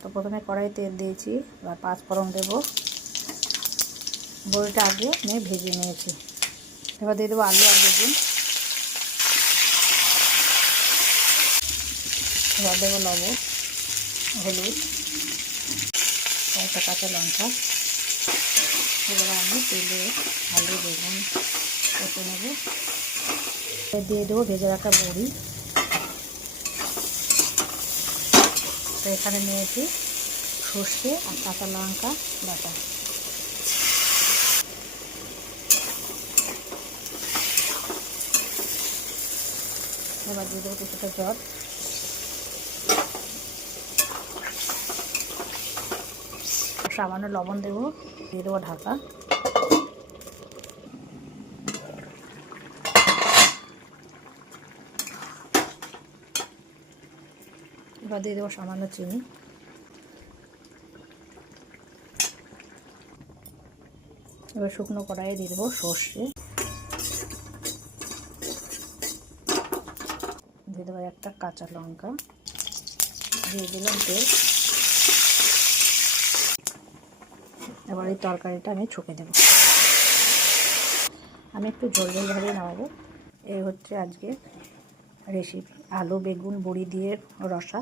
তো প্রথমে কড়াইয়ে তেল দিয়েছি, এবার 5 ফোড়ন দেবো। বড়িটা আগে আমি ভেজে নিয়েছি। এবার দিয়ে দেবো আলু আর বেগুন। এবার দেবো লবণ, হলুদ, কয়েকটা কাঁচা লঙ্কা। এবার আমি তেলে আলু বেগুন কষে নেব। দিয়ে দেবো ভেজে রাখা বড়ি। তো এখানে নিয়েছি সর্ষে আর কাঁচা লঙ্কা বাটা। এবার দিয়ে দেবো কিছুটা জল। সামান্য লবণ দেবো, দিয়ে দেবো ঢাকা। এবার দিয়ে দেবো সামান্য চিনি। এবার শুকনো কড়াইয়ে দিয়ে দেবো সর্ষে, দিয়ে দেবো একটা কাঁচা লঙ্কা, দিয়ে দিলাম তেল। এবার এই তরকারিটা আমি ছুঁকে দেবো। আমি একটু ঝোল ঝোলভাবে নামাবো। এই হচ্ছে আজকে রেসিপি, আলু বেগুন বড়ি দিয়ে রসা।